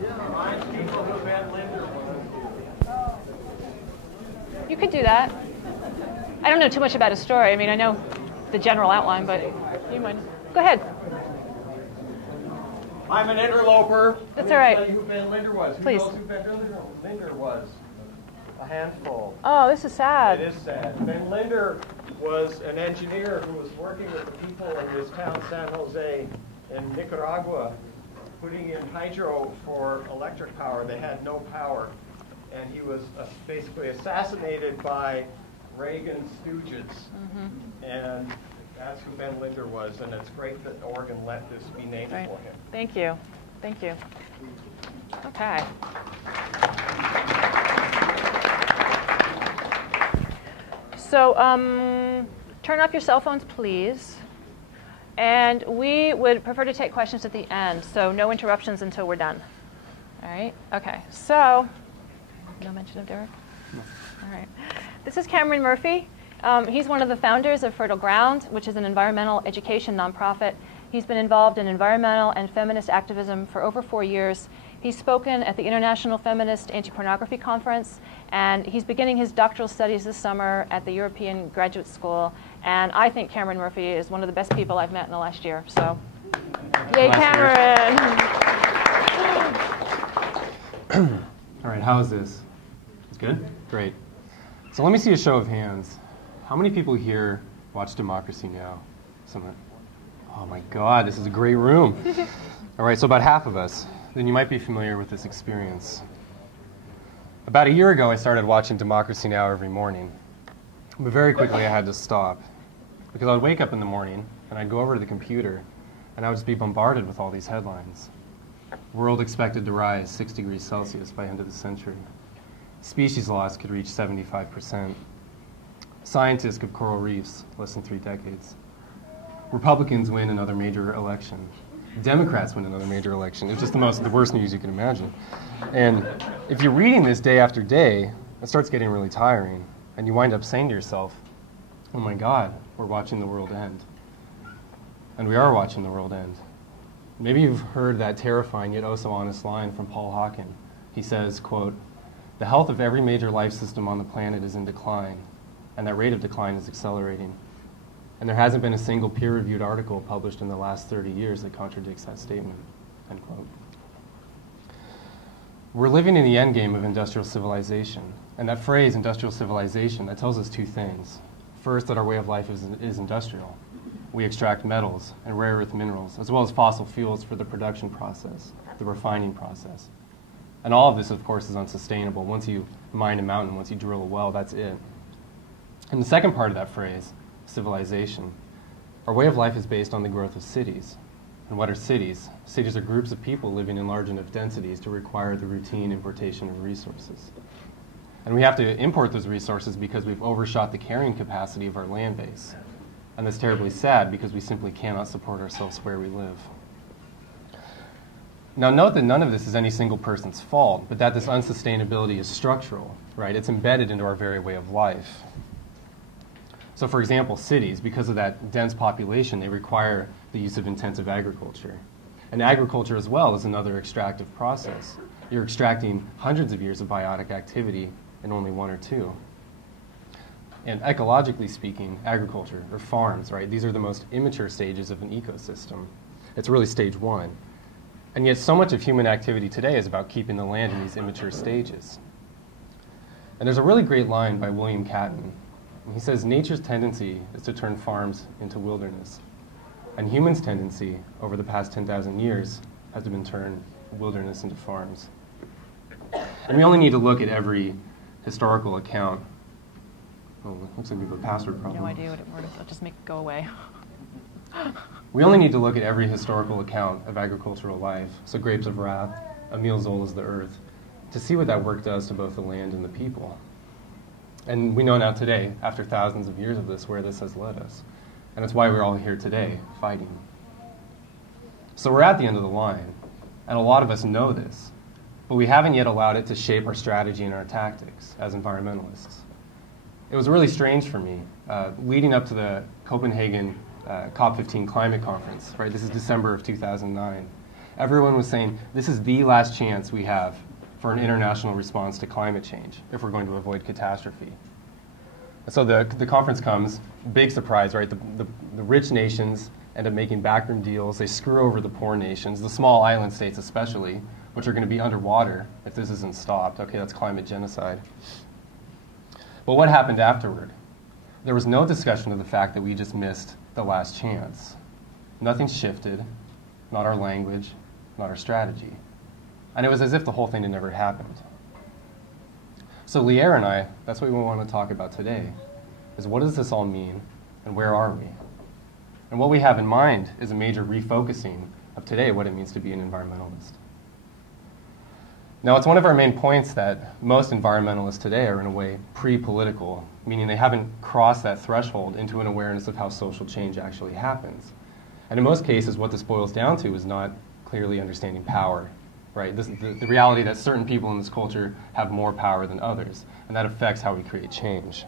You could do that. I don't know too much about his story. I mean, I know the general outline, but you mind? Go ahead. I'm an interloper. That's all right. Tell you who Ben Linder was. Please. Who knows who Ben Linder was? A handful. Oh, this is sad. It is sad. Ben Linder was an engineer who was working with the people in his town, San Jose, in Nicaragua, putting in hydro for electric power. They had no power. And he was basically assassinated by Reagan's stooges. And that's who Ben Linder was. And it's great that Oregon let this be named for him. Thank you. Thank you. Okay. So turn off your cell phones, please. And we would prefer to take questions at the end, so no interruptions until we're done. All right? Okay. So, no mention of Derek? No. All right. This is Cameron Murphy. He's one of the founders of Fertile Ground, which is an environmental education nonprofit. He's been involved in environmental and feminist activism for over 4 years. He's spoken at the International Feminist Anti-Pornography Conference, and he's beginning his doctoral studies this summer at the European Graduate School. And I think Cameron Murphy is one of the best people I've met in the last year. So, yay, Cameron! All right, how is this? It's good? Great. So let me see a show of hands. How many people here watch Democracy Now? Someone? Oh my God, this is a great room. All right, so about half of us. Then you might be familiar with this experience. About a year ago, I started watching Democracy Now! Every morning. But very quickly, I had to stop. Because I would wake up in the morning, and I'd go over to the computer, and I would just be bombarded with all these headlines. World expected to rise 6 degrees Celsius by end of the century. Species loss could reach 75%. Scientists of coral reefs, less than 3 decades. Republicans win another major election. Democrats win another major election. It's just the worst news you can imagine. And if you're reading this day after day, it starts getting really tiring. And you wind up saying to yourself, oh my God, we're watching the world end. And we are watching the world end. Maybe you've heard that terrifying yet oh so honest line from Paul Hawken. He says, quote, "The health of every major life system on the planet is in decline, and that rate of decline is accelerating. And there hasn't been a single peer-reviewed article published in the last 30 years that contradicts that statement," end quote. We're living in the endgame of industrial civilization. And that phrase, industrial civilization, that tells us 2 things. First, that our way of life is industrial. We extract metals and rare earth minerals, as well as fossil fuels for the production process, the refining process. And all of this, of course, is unsustainable. Once you mine a mountain, once you drill a well, that's it. And the second part of that phrase, civilization. Our way of life is based on the growth of cities. And what are cities? Cities are groups of people living in large enough densities to require the routine importation of resources. And we have to import those resources because we've overshot the carrying capacity of our land base. And that's terribly sad because we simply cannot support ourselves where we live. Now note that none of this is any single person's fault, but that this unsustainability is structural, right? It's embedded into our very way of life. So for example, cities, because of that dense population, they require the use of intensive agriculture. And agriculture as well is another extractive process. You're extracting hundreds of years of biotic activity in only 1 or 2. And ecologically speaking, agriculture, or farms, right, these are the most immature stages of an ecosystem. It's really stage 1. And yet so much of human activity today is about keeping the land in these immature stages. And there's a really great line by William Catton. He says, nature's tendency is to turn farms into wilderness. And humans' tendency over the past 10,000 years has been to turn wilderness into farms. And we only need to look at every historical account. Oh, looks like we have a password problem. No idea what it is. I'll just make it go away. We only need to look at every historical account of agricultural life, so Grapes of Wrath, Emile Zola's The Earth, to see what that work does to both the land and the people. And we know now today, after thousands of years of this, where this has led us. And it's why we're all here today, fighting. So we're at the end of the line, and a lot of us know this, but we haven't yet allowed it to shape our strategy and our tactics as environmentalists. It was really strange for me, leading up to the Copenhagen COP15 climate conference, right? This is December of 2009. everyone was saying this is the last chance we have for an international response to climate change if we're going to avoid catastrophe. And so the conference comes, big surprise, right? The rich nations end up making backroom deals. They screw over the poor nations, the small island states especially, which are going to be underwater if this isn't stopped. Okay, that's climate genocide. But what happened afterward? There was no discussion of the fact that we just missed the last chance. Nothing shifted, not our language, not our strategy. And it was as if the whole thing had never happened. So Lierre and I, that's what we want to talk about today, is what does this all mean and where are we? And what we have in mind is a major refocusing of today, what it means to be an environmentalist. Now, it's one of our main points that most environmentalists today are in a way pre-political, meaning they haven't crossed that threshold into an awareness of how social change actually happens. And in most cases, what this boils down to is not clearly understanding power, right? The reality that certain people in this culture have more power than others, and that affects how we create change.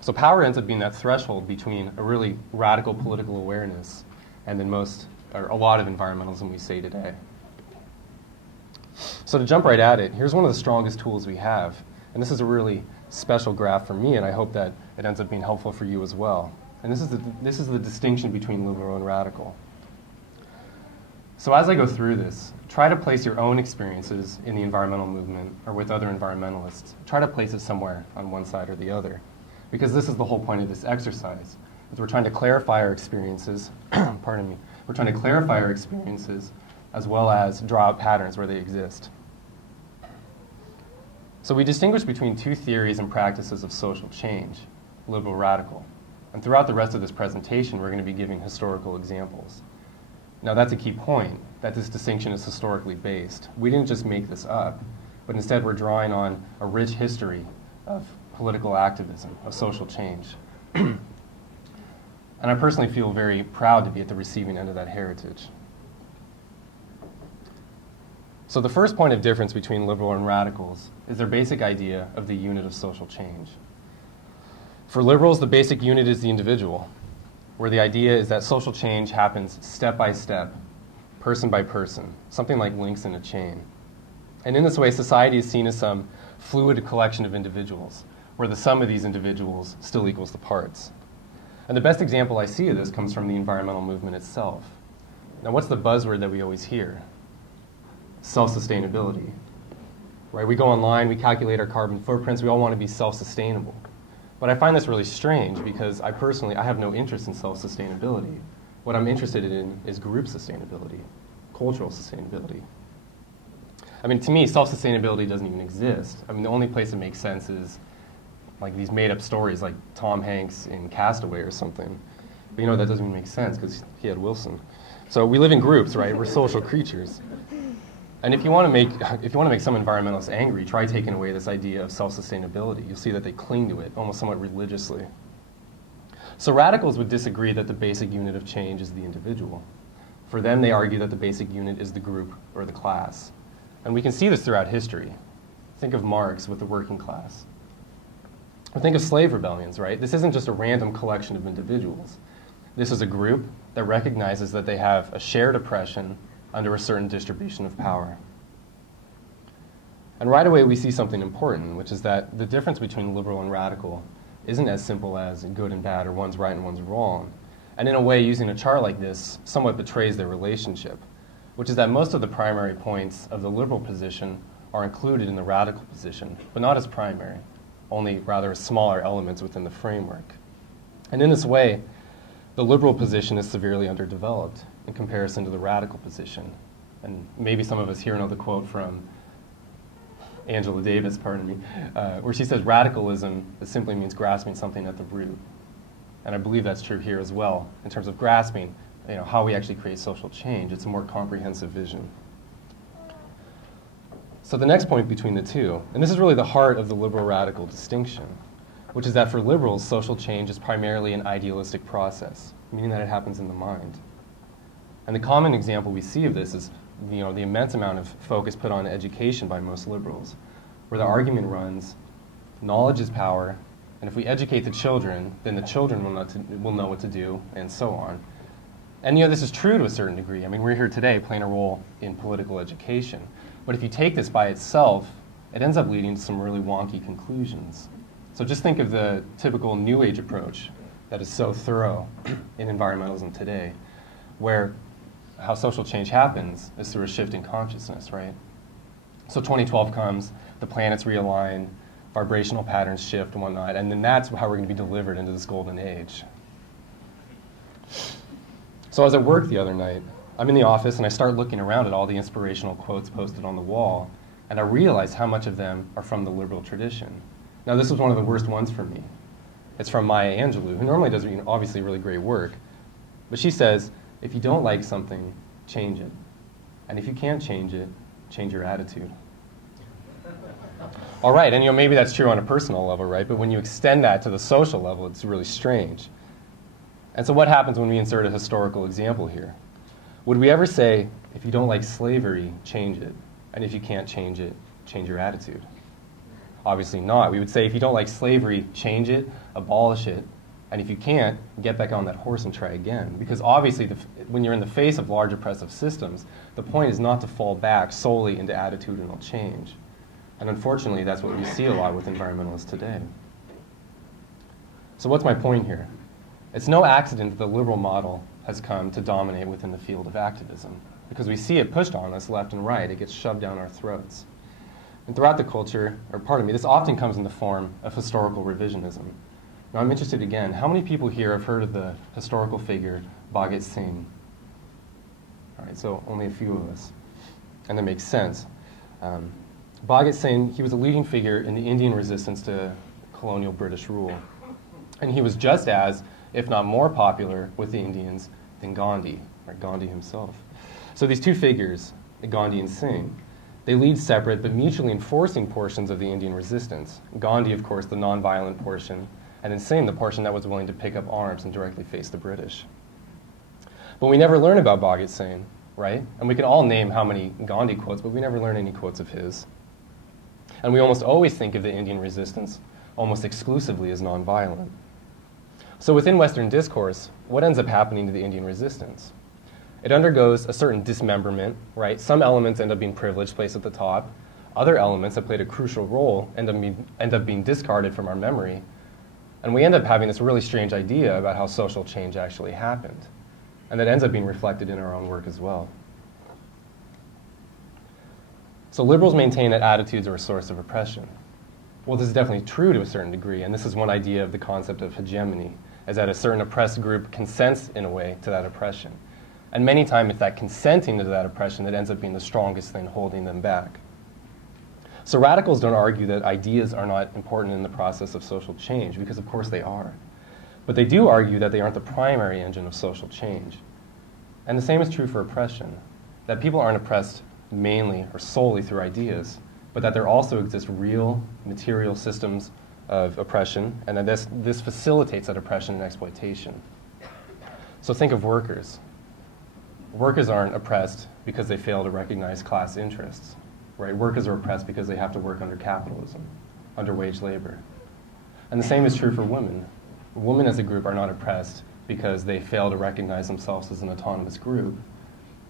So power ends up being that threshold between a really radical political awareness and then a lot of environmentalism we say today. So to jump right at it, here's one of the strongest tools we have. And this is a really special graph for me, and I hope that it ends up being helpful for you as well. And this is the distinction between liberal and radical. So as I go through this, try to place your own experiences in the environmental movement or with other environmentalists. Try to place it somewhere on one side or the other. Because this is the whole point of this exercise. Is we're trying to clarify our experiences, pardon me, we're trying to clarify our experiences as well as draw out patterns where they exist. So we distinguish between two theories and practices of social change, liberal radical. And throughout the rest of this presentation, we're going to be giving historical examples. Now that's a key point, that this distinction is historically based. We didn't just make this up, but instead we're drawing on a rich history of political activism, of social change. And I personally feel very proud to be at the receiving end of that heritage. So the first point of difference between liberal and radicals is their basic idea of the unit of social change. For liberals, the basic unit is the individual, where the idea is that social change happens step by step, person by person, something like links in a chain. And in this way, society is seen as some fluid collection of individuals, where the sum of these individuals still equals the parts. And the best example I see of this comes from the environmental movement itself. Now, what's the buzzword that we always hear? Self-sustainability. Right? We go online, we calculate our carbon footprints, we all want to be self-sustainable. But I find this really strange because I have no interest in self-sustainability. What I'm interested in is group sustainability, cultural sustainability. I mean, to me, self-sustainability doesn't even exist. I mean, the only place it makes sense is like these made-up stories like Tom Hanks in Castaway or something. But you know, that doesn't even make sense because he had Wilson. So we live in groups, right? We're social creatures. And if you want to make some environmentalists angry, try taking away this idea of self-sustainability. You'll see that they cling to it almost somewhat religiously. So radicals would disagree that the basic unit of change is the individual. For them, they argue that the basic unit is the group or the class. And we can see this throughout history. Think of Marx with the working class. Or think of slave rebellions, right? This isn't just a random collection of individuals. This is a group that recognizes that they have a shared oppression under a certain distribution of power. And right away we see something important, which is that the difference between liberal and radical isn't as simple as good and bad or one's right and one's wrong. And in a way, using a chart like this somewhat betrays their relationship, which is that most of the primary points of the liberal position are included in the radical position, but not as primary, only rather as smaller elements within the framework. And in this way, the liberal position is severely underdeveloped in comparison to the radical position. And maybe some of us here know the quote from Angela Davis, pardon me, where she says radicalism simply means grasping something at the root. And I believe that's true here as well, in terms of grasping how we actually create social change. It's a more comprehensive vision. So the next point between the two, and this is really the heart of the liberal-radical distinction, which is that for liberals, social change is primarily an idealistic process, meaning that it happens in the mind. And the common example we see of this is the immense amount of focus put on education by most liberals, where the argument runs, knowledge is power, and if we educate the children, then the children will know what to do, and so on. And this is true to a certain degree. I mean, we're here today playing a role in political education. But if you take this by itself, it ends up leading to some really wonky conclusions. So just think of the typical New Age approach that is so thorough in environmentalism today, where how social change happens is through a shift in consciousness, right? So 2012 comes, the planets realign, vibrational patterns shift and whatnot, and then that's how we're going to be delivered into this golden age. So I was at work the other night. I'm in the office, and I start looking around at all the inspirational quotes posted on the wall, and I realize how much of them are from the liberal tradition. Now, this was one of the worst ones for me. It's from Maya Angelou, who normally does obviously really great work. But she says, if you don't like something, change it. And if you can't change it, change your attitude. All right, and maybe that's true on a personal level, right? But when you extend that to the social level, it's really strange. And so what happens when we insert a historical example here? Would we ever say, if you don't like slavery, change it? And if you can't change it, change your attitude? Obviously not. We would say, if you don't like slavery, change it, abolish it, and if you can't, get back on that horse and try again. Because obviously, when you're in the face of large oppressive systems, the point is not to fall back solely into attitudinal change. And unfortunately, that's what we see a lot with environmentalists today. So what's my point here? It's no accident that the liberal model has come to dominate within the field of activism, because we see it pushed on us left and right. It gets shoved down our throats. And throughout the culture, or pardon me, this often comes in the form of historical revisionism. Now I'm interested again, how many people here have heard of the historical figure Bhagat Singh? All right, so only a few of us. And that makes sense. Bhagat Singh, he was a leading figure in the Indian resistance to colonial British rule. And he was just as, if not more popular with the Indians than Gandhi, or Gandhi himself. So these two figures, Gandhi and Singh, they lead separate but mutually enforcing portions of the Indian resistance. Gandhi, of course, the nonviolent portion, and then Singh, the portion that was willing to pick up arms and directly face the British. But we never learn about Bhagat Singh, right? And we can all name how many Gandhi quotes, but we never learn any quotes of his. And we almost always think of the Indian resistance almost exclusively as nonviolent. So within Western discourse, what ends up happening to the Indian resistance? It undergoes a certain dismemberment, right? Some elements end up being privileged, placed at the top. Other elements that played a crucial role end up being discarded from our memory. And we end up having this really strange idea about how social change actually happened. And that ends up being reflected in our own work as well. So liberals maintain that attitudes are a source of oppression. Well, this is definitely true to a certain degree, and this is one idea of the concept of hegemony, is that a certain oppressed group consents in a way to that oppression. And many times it's that consenting to that oppression that ends up being the strongest thing holding them back. So radicals don't argue that ideas are not important in the process of social change, because of course they are. But they do argue that they aren't the primary engine of social change. And the same is true for oppression, that people aren't oppressed mainly or solely through ideas, but that there also exist real material systems of oppression, and that this facilitates that oppression and exploitation. So think of workers. Workers aren't oppressed because they fail to recognize class interests, right? Workers are oppressed because they have to work under capitalism, under wage labor. And the same is true for women. Women as a group are not oppressed because they fail to recognize themselves as an autonomous group.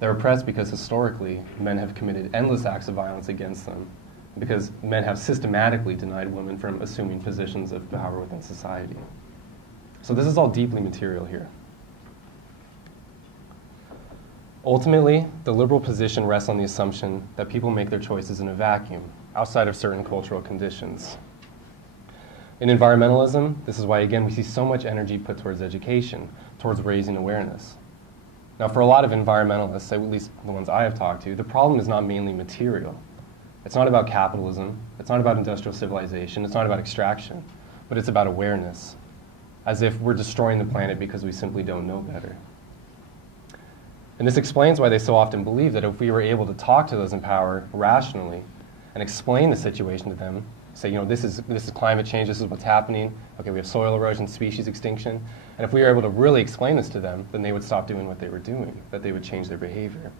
They're oppressed because historically men have committed endless acts of violence against them, because men have systematically denied women from assuming positions of power within society. So this is all deeply material here. Ultimately, the liberal position rests on the assumption that people make their choices in a vacuum, outside of certain cultural conditions. In environmentalism, this is why, again, we see so much energy put towards education, towards raising awareness. Now, for a lot of environmentalists, at least the ones I have talked to, the problem is not mainly material. It's not about capitalism, it's not about industrial civilization, it's not about extraction, but it's about awareness, as if we're destroying the planet because we simply don't know better. And this explains why they so often believe that if we were able to talk to those in power rationally and explain the situation to them, say, this is climate change, this is what's happening, okay, we have soil erosion, species extinction, and if we were able to really explain this to them, then they would stop doing what they were doing, that they would change their behavior.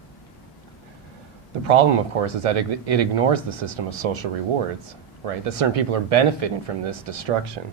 The problem, of course, is that it ignores the system of social rewards, right? That certain people are benefiting from this destruction.